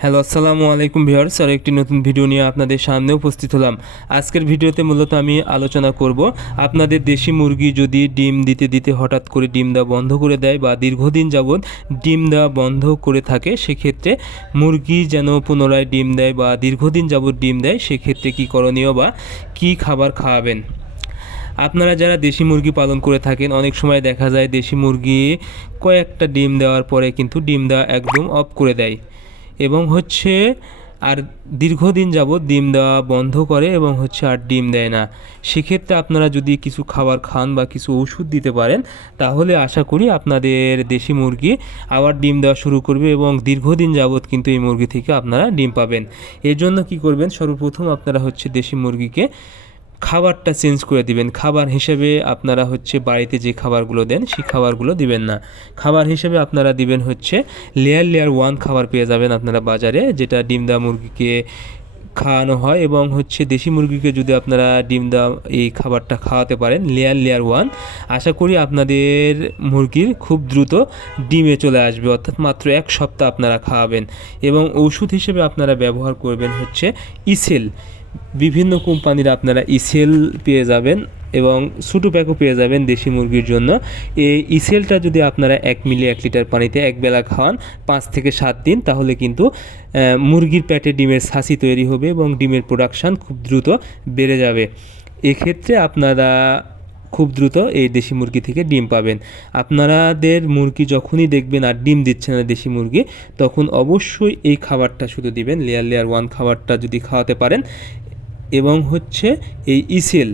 Hello, আসসালামু আলাইকুম viewers. আর একটি নতুন ভিডিও নিয়ে আপনাদের সামনে উপস্থিত হলাম। আজকের ভিডিওতে মূলত আমি আলোচনা করব আপনাদের দেশি মুরগি যদি ডিম দিতে দিতে হঠাৎ করে ডিম দেওয়া বন্ধ করে দেয় বা দীর্ঘদিন যাবৎ ডিম দেওয়া বন্ধ করে থাকে, সেক্ষেত্রে মুরগি যেন পুনরায় ডিম দেয় বা দীর্ঘদিন যাবৎ ডিম দেয়, সেক্ষেত্রে কী করণীয় বা কী খাবার খাওয়াবেন। আপনারা যারা দেশি মুরগি পালন করে থাকেন, অনেক সময় দেখা যায় দেশি মুরগি কয়েকটা ডিম দেওয়ার পরে কিন্তু ডিম দেওয়া একদম অফ করে দেয় এবং আর দীর্ঘদিন যাবৎ ডিম দেওয়া বন্ধ করে এবং আর ডিম দেয় না। সেক্ষেত্রে আপনারা যদি কিছু খাবার খান বা কিছু ওষুধ দিতে পারেন, তাহলে আশা করি আপনাদের দেশি মুরগি আবার ডিম দেওয়া শুরু করবে এবং দীর্ঘদিন যাবৎ কিন্তু এই মুরগি থেকে আপনারা ডিম পাবেন। এর জন্য কী করবেন, সর্বপ্রথম আপনারা দেশি মুরগিকে খাবারটা চেঞ্জ করে দিবেন। খাবার হিসেবে আপনারা বাড়িতে যে খাবারগুলো দেন সেই খাবারগুলো দিবেন না। খাবার হিসেবে আপনারা দিবেন লেয়ার 1 খাবার পেয়ে যাবেন আপনারা বাজারে, যেটা ডিম দেওয়া মুরগিকে খাওয়ানো হয় এবং দেশি মুরগিকে যদি আপনারা ডিম দেওয়া এই খাবারটা খাওয়াতে পারেন লেয়ার 1, আশা করি আপনাদের মুরগির খুব দ্রুত ডিমে চলে আসবে, অর্থাৎ মাত্র 1 সপ্তাহ আপনারা খাওয়াবেন। এবং ওষুধ হিসেবে আপনারা ব্যবহার করবেন ইসেল। বিভিন্ন কোম্পানির আপনারা ইসেল পেয়ে যাবেন এবং ছোটো প্যাকও পেয়ে যাবেন দেশি মুরগির জন্য। এই ইসেলটা যদি আপনারা 1 মিলি 1 লিটার পানিতে একবেলা খাওয়ান 5 থেকে 7 দিন, তাহলে কিন্তু মুরগির পেটে ডিমের ছাঁচি তৈরি হবে এবং ডিমের প্রোডাকশান খুব দ্রুত বেড়ে যাবে। এক্ষেত্রে আপনারা খুব দ্রুত এই দেশি মুরগি থেকে ডিম পাবেন। আপনাদের মুরগি যখনই দেখবেন আর ডিম দিচ্ছে না দেশি মুরগি, তখন অবশ্যই এই খাবারটা শুধু দিবেন, লেয়ার 1 খাবারটা যদি খাওয়াতে পারেন। এবং এই ইসেল,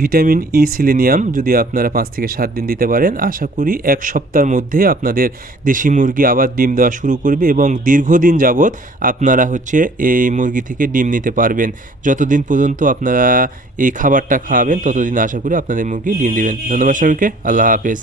ভিটামিন ই সিলেনিয়াম যদি আপনারা 5 থেকে 7 দিন দিতে পারেন, আশা করি 1 সপ্তাহের মধ্যে আপনাদের দেশি মুরগি আবার ডিম দেওয়া শুরু করবে এবং দীর্ঘদিন যাবৎ আপনারা এই মুরগি থেকে ডিম নিতে পারবেন। যতদিন পর্যন্ত আপনারা এই খাবারটা খাওয়াবেন, ততদিন আশা করি আপনাদের মুরগি ডিম দিবেন। ধন্যবাদ সবাইকে। আল্লাহ হাফেজ।